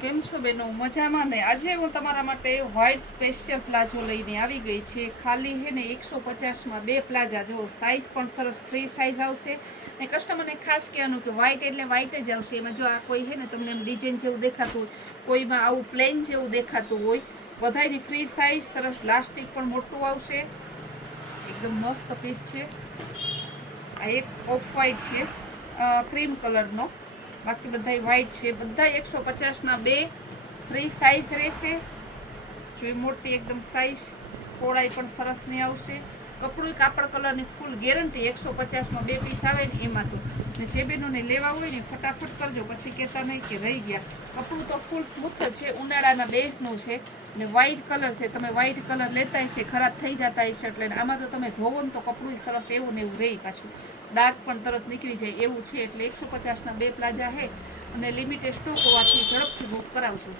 કેમ છો બેનો? મજામાં ને? આજે હું તમારા માટે વ્હાઇટ સ્પેશિયલ પ્લાઝો લઈને આવી ગઈ છે. ખાલી હે ને 150માં 2 પ્લાઝા. જો સાઇઝ પણ સરસ ફ્રી સાઇઝ આવશે. ને કસ્ટમરને ખાસ કહેવાનું કે વ્હાઇટ એટલે વ્હાઇટ જ આવશે. એમાં જો આ કોઈ હે ને તમને એમ ડિઝાઇન જેવું દેખાતું હોય, કોઈમાં આવું પ્લેન જેવું દેખાતું હોય, બધાની ફ્રી સાઇઝ. સરસ લાસ્ટિક પણ મોટું આવશે. એકદમ મસ્ત પીસ છે. આ એક ઓફ વ્હાઇટ છે, ક્રીમ કલરનો. બાકી બધા વ્હાઇટ છે. બધા 150ના 2 ફ્રી સાઇઝ રહેશે. જો મોટી એકદમ સાઇઝ, પહોળાઈ પણ સરસની આવશે. કપડું કાપડ કલરની ફૂલ ગેરંટી. 150માં 2 પીસ આવે ને એમાં તો. ને જે બેનોને લેવા હોય ને ફટાફટ કરજો, પછી કહેતા નહીં કે રહી ગયા. કપડું તો ફૂલ સ્મૂથ છે, ઉનાળાના બેઝનું છે. ને વ્હાઇટ કલર છે. તમે વ્હાઇટ કલર લેતા હશે, ખરાબ થઈ જતા હશે, એટલે આમાં તો તમે ધોવો ને તો કપડું સરસ એવું ને એવું રહે. પાછું ડાઘ પણ તરત નીકળી જાય એવું છે. એટલે 150ના 2 પ્લાઝા છે અને લિમિટેડ સ્ટોક હોવાથી ઝડપથી બુક કરાવજો.